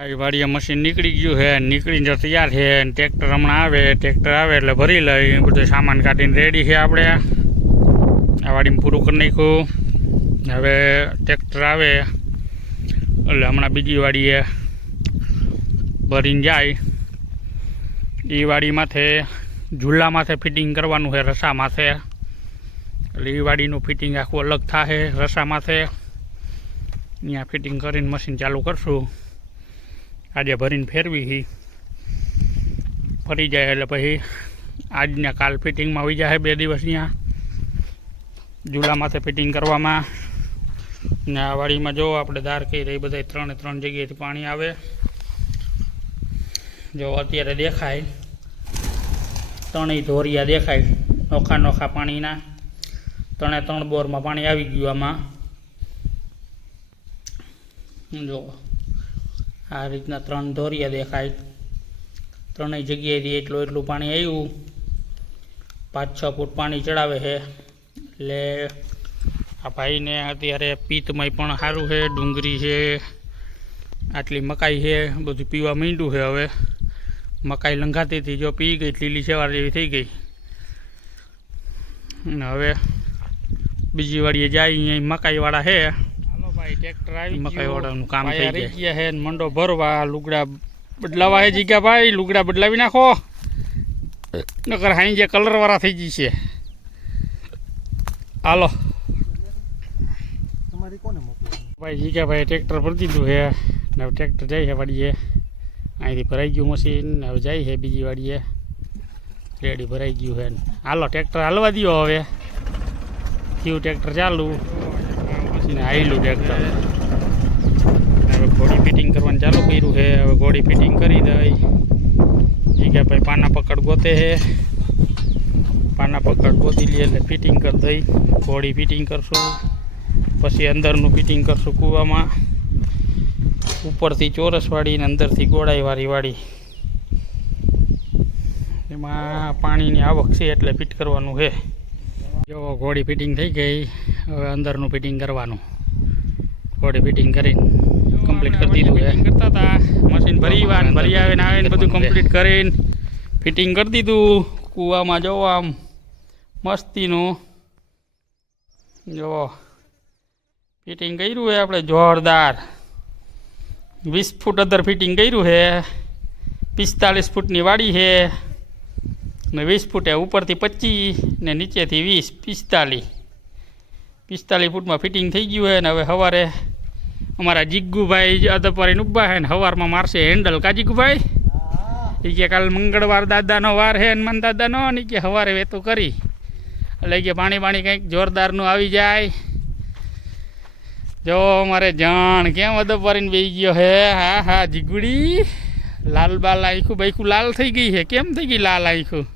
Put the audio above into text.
આ વાડીએ મશીન નીકળી ગયું છે, નીકળીને તૈયાર છે. ટ્રેક્ટર હમણાં આવે, ટ્રેક્ટર આવે એટલે ભરી લઈ. બધું સામાન કાઢીને રેડી છે. આપણે આ વાડીમાં પૂરું કરી નાખ્યું. હવે ટ્રેક્ટર આવે એટલે હમણાં બીજી વાડીએ ભરીને જાય. એ વાડી માથે ઝૂલા માથે ફિટિંગ કરવાનું છે, રસા માથે. એટલે એ વાડીનું ફિટિંગ આખું અલગ થાય રસા માથે. અહીંયા ફિટિંગ કરીને મશીન ચાલુ કરશું. આજે ભરીને ફેરવી ફરી જાય એટલે પછી આજના કાલ ફિટિંગમાં આવી જાય 2 દિવસ અહીંયા ઝૂલા માથે ફિટિંગ કરવામાં. ને આ વાડીમાં જો આપણે ધાર કહી રહી બધા 3 જગ્યાએથી પાણી આવે. જો અત્યારે દેખાય 3 ધોરિયા દેખાય, નોખા નોખા પાણીના. 3 બોરમાં પાણી આવી ગયું આમાં. જો આ રીતના 3 ધોરિયા દેખાય. 3 જગ્યાએથી એટલું પાણી આવ્યું. 5-6 ફૂટ પાણી ચડાવે છે. એટલે આ ભાઈને અત્યારે પિત્તમય પણ સારું છે. ડુંગળી છે, આટલી મકાઈ છે, બધું પીવા માંડ્યું છે. હવે મકાઈ લંઘાતી હતી, જો પી ગઈ, લીલી સેવાર જેવી થઈ ગઈ. અને હવે બીજી વાડીએ જાય. અહીંયા મકાઈવાળા છે. ટ્રેક્ટર આવી મકાઈવાળાનું કામ થઈ ગયા છે. મંડો ભરવા, લુગડા બદલાવા છે. જીગા ભાઈ લુગડા બદલાવી નાખો, નકર હાઈ જે કલરવાળા થઈ ગઈ છે. હાલો ભાઈ, જીગા ભાઈ ટ્રેક્ટર ભરી દીધું છે. ને હવે ટ્રેક્ટર જાય છે વાડીએ. અહીંથી ભરાઈ ગયું મશીન. હવે જાય છે બીજી વાડીએ. રેડી ભરાઈ ગયું છે. હાલો ટ્રેક્ટર હાલવા દો. હવે થયું ટ્રેક્ટર ચાલુ. આવેલું ટ્રેક્ટર. હવે ઘોડી ફિટિંગ કરવાનું ચાલુ કર્યું છે. હવે ઘોડી ફિટિંગ કરી દઈ. જીગા ભાઈ પાના પકડ ગોતે છે. પાના પકડ ગોતી લે એટલે ફિટિંગ કરી દઈ. ઘોડી ફિટિંગ કરશું, પછી અંદરનું ફિટિંગ કરશું કૂવામાં. ઉપરથી ચોરસવાળી ને અંદરથી ગોળાઈવાળી વાળી. એમાં પાણીની આવક છે એટલે ફિટ કરવાનું છે. જો ઘોડી ફિટિંગ થઈ ગઈ. હવે અંદરનું ફિટિંગ કરવાનું. ઘોડી ફિટિંગ કરીને કમ્પ્લીટ કરી દીધું છે. કરતા હતા મશીન ભરી આવે ને આવે ને બધું કમ્પ્લીટ કરીને ફિટિંગ કરી દીધું. કૂવામાં જો આમ મસ્તીનું જો ફિટિંગ કર્યું છે આપણે જોરદાર. 20 ફૂટ અંદર ફિટિંગ કર્યું છે. 45 ફૂટની વાડી છે ને 20 ફૂટે ઉપરથી 25 ને નીચેથી 20, 45 ફૂટમાં ફિટિંગ થઈ ગયું છે. ને હવે સવારે અમારા જીગ્ગુભાઈ અદપારીને ઊભા છે ને સવારમાં મારશે હેન્ડલ. કા જીગ્ગુભાઈ? એ કે કાલ મંગળવાર દાદાનો વાર છે હનુમાન દાદાનો. ને કે સવારે વેતું કરી એટલે કે પાણી કંઈક જોરદારનું આવી જાય. જો મારે જાણ કેમ અદપારીને બેસી ગયો છે. હા જીગુડી લાલ બાલ આંખું બાઈખું લાલ થઈ ગઈ છે. કેમ થઈ ગઈ લાલ આંખું?